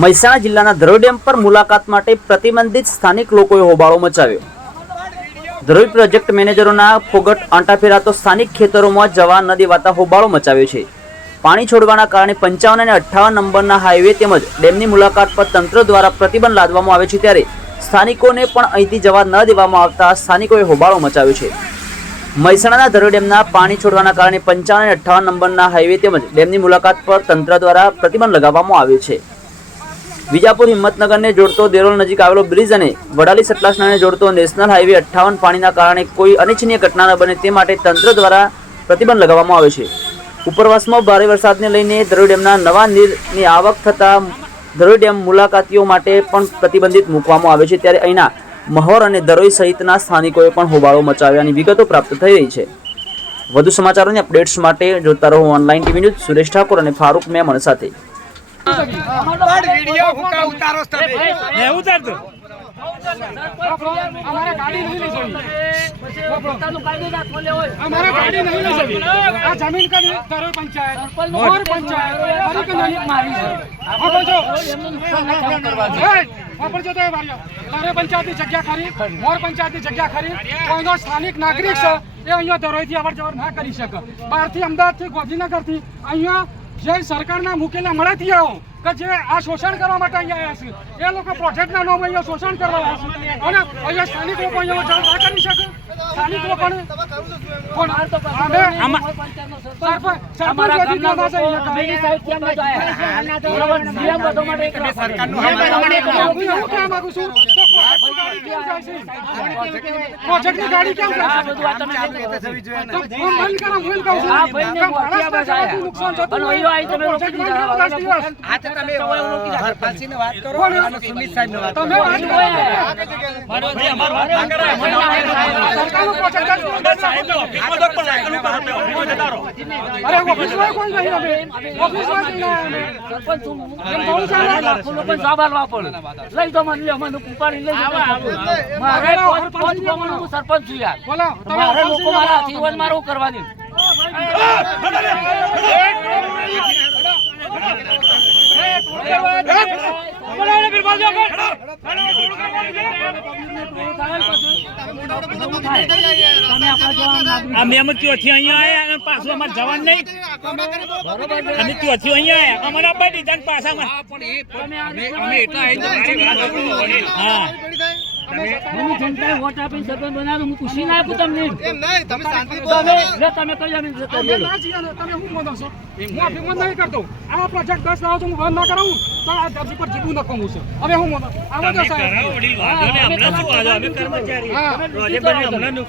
મહેસાણા જિલ્લાના ધરોઈ ડેમ પર મુલાકાત માટે પ્રતિબંધિત સ્થાનિક લોકોએ હોબાળો મચાવ્યો. ધરોઈ પ્રોજેક્ટ મેનેજરોના ફોગટ આંટાફેરા તો સ્થાનિક ખેતરોમાં જવા ન દેવાતા હોબાળો મચાવ્યો છે. પાણી છોડવાના કારણે પંચાવન અને અઠ્ઠાવન નંબરના હાઈવે તેમજ ડેમની મુલાકાત પર તંત્ર દ્વારા પ્રતિબંધ લાદવામાં આવે છે ત્યારે સ્થાનિકોને પણ અહીંથી જવા ન દેવામાં આવતા સ્થાનિકોએ હોબાળો મચાવ્યો છે. મહેસાણાના ધરો ડેમના પાણી છોડવાના કારણે પંચાવન અને અઠ્ઠાવન નંબરના હાઈવે તેમજ ડેમની મુલાકાત પર તંત્ર દ્વારા પ્રતિબંધ લગાવવામાં આવ્યો છે. વિજાપુર હિંમતનગરને જોડતો દેરોલ નજીક આવેલો બ્રિજ અને વડાલી સતલાસણાને જોડતો નેશનલ હાઈવે અઠ્ઠાવન પાણીના કારણે કોઈ અનિચ્છનીય ઘટના ન બને તે માટે તંત્ર દ્વારા પ્રતિબંધ લગાવવામાં આવે છે. ઉપરવાસમાં ભારે વરસાદને લઈને ધરોઈ ડેમના નવા નીરની આવક થતાં ધરોઈ ડેમ મુલાકાતીઓ માટે પણ પ્રતિબંધિત મૂકવામાં આવે છે. ત્યારે અહીંના મહોર અને ધરોઈ સહિતના સ્થાનિકોએ પણ હોબાળો મચાવ્યાની વિગતો પ્રાપ્ત થઈ રહી છે. વધુ સમાચારોની અપડેટ્સ માટે જોતા રહો online TV news, Suresh Thakor અને ફારૂક મેમણ સાથે. પણ વીડિયો હુકા ઉતારો તમે. ને ઉતાર દો અમારે ગાડી નહીં લઈ જવી. અમારે ગાડી નહીં લઈ જવી. આ જમીન ધરો પંચાયત. મોર પંચાયત. મારી કે નહીં મારી છે. આપો છો? એ, તો એ તારે પંચાયતની જગ્યા ખરી મોર પંચાયતની જગ્યા ખરી. કોઈનો સ્થાનિક નાગરિક છે એ અહીંયા ધરોઈથી અવર જવર ના કરી શકે. બહારથી અમદાવાદથી ગાંધીનગરથી અહીંયા જે સરકારના મૂકેલા મળેથી કે જે આ શોષણ કરવા માટે અહીંયા આવ્યા છે. એ લોકો પ્રોજેક્ટના નામે અહીંયા શોષણ કરવા આવ્યા છે. અને અહીંયા સ્થાનિક લોકો અહીંયા જાણ ના કરી શકે. સ્થાનિક લોકોને કહેવા માંગુ છું પ્રોજેક્ટની ગાડી કેમ બંધ કરો, હું એમ કહું છું. કે માણસને જવાથી નુકસાન થતું હોય, તો પ્રોજેક્ટ બંધ કરો ચાલે? સરપંચ છું યાર બોલો તમે મારા લોકો ઓફિસમાં મારા આવો. આશીર્વાદ મારું કરવાની આ મેમ ત્યોથી અહીંયા આયા અને પાછું અમારે જવાનું નહીં. અમે ત્યોથી અહીંયા આયા અમારે આપવા દીધા પાછા અમારે હા. મને જનતાએ વોટ આપીને સરપંચ બનાવ્યો હું પૂછીને આપું તમને. એમ નહીં તમે શાંતિ તમે લે તમે કઈ આવીને જતા અમે ના જીયા તમે શું મોદો છો? હું આ ભીમન નહીં કરતો. આ પ્રોજેક્ટ દસ લાવો તો હું બંધ ના કરાવું તો આ ધરતી પર જીવું ન કમવું છે હવે હું મોદો આવો તો સાહેબ. હા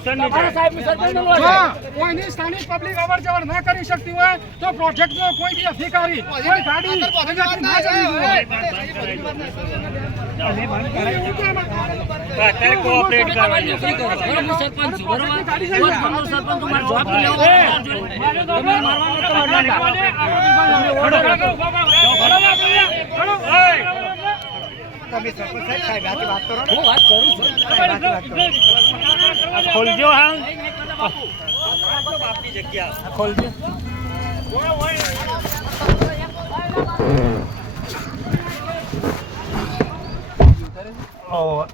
તમારા સાહેબનું સરપંચ નો જો કોઈની સ્થાનિક પબ્લિક અવર જવર ના કરી શકતી હોય તો પ્રોજેક્ટનો કોઈ બી અધિકારી કોઈ ગાડી ના જવી જોઈએ. અત્યારે કોઓપરેટ કરવાની. સરપંચ બરોબર? સરપંચ તો જવાબ તો લેવો તમે મારવાનો તો તમે સરપંચ સાહેબ સાહેબ હાથે વાત કરો ને. હું વાત કરું છું સાહેબ હાથે વાત કરો. ખોલજો હા. ખોલજો ઓ